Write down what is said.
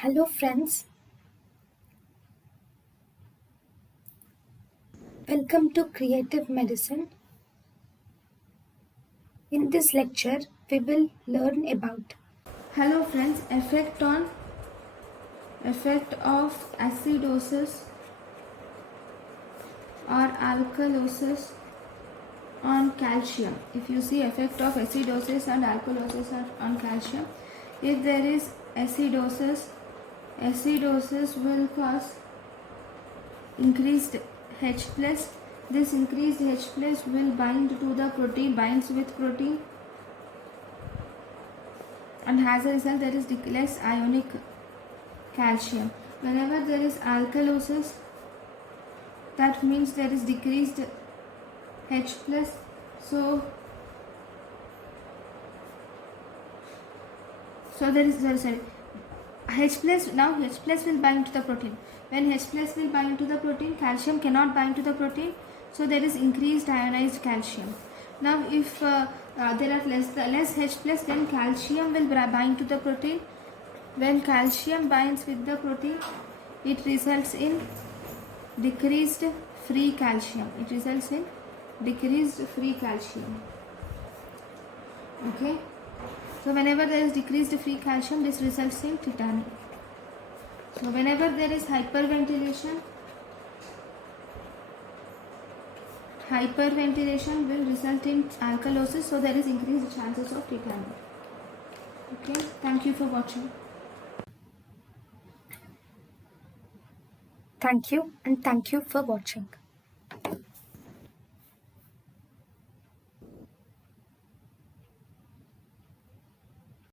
Hello friends, welcome to Creative Medicine. In this lecture, we will learn about Hello friends, effect of acidosis or alkalosis on calcium. If you see effect of acidosis and alkalosis on calcium, if there is acidosis will cause increased H plus. This increased H plus will bind to the protein, binds with protein, and as a result there is less ionic calcium. Whenever there is alkalosis, that means there is decreased H plus. So there is H plus. Now H plus will bind to the protein. When H plus will bind to the protein, calcium cannot bind to the protein. So there is increased ionized calcium. Now if there are less H plus, then calcium will bind to the protein. When calcium binds with the protein, it results in decreased free calcium. Okay. So whenever there is decreased free calcium, this results in tetany. So whenever there is hyperventilation will result in alkalosis. So there is increased chances of tetany. Okay. Thank you for watching. thank you and thank you for watching.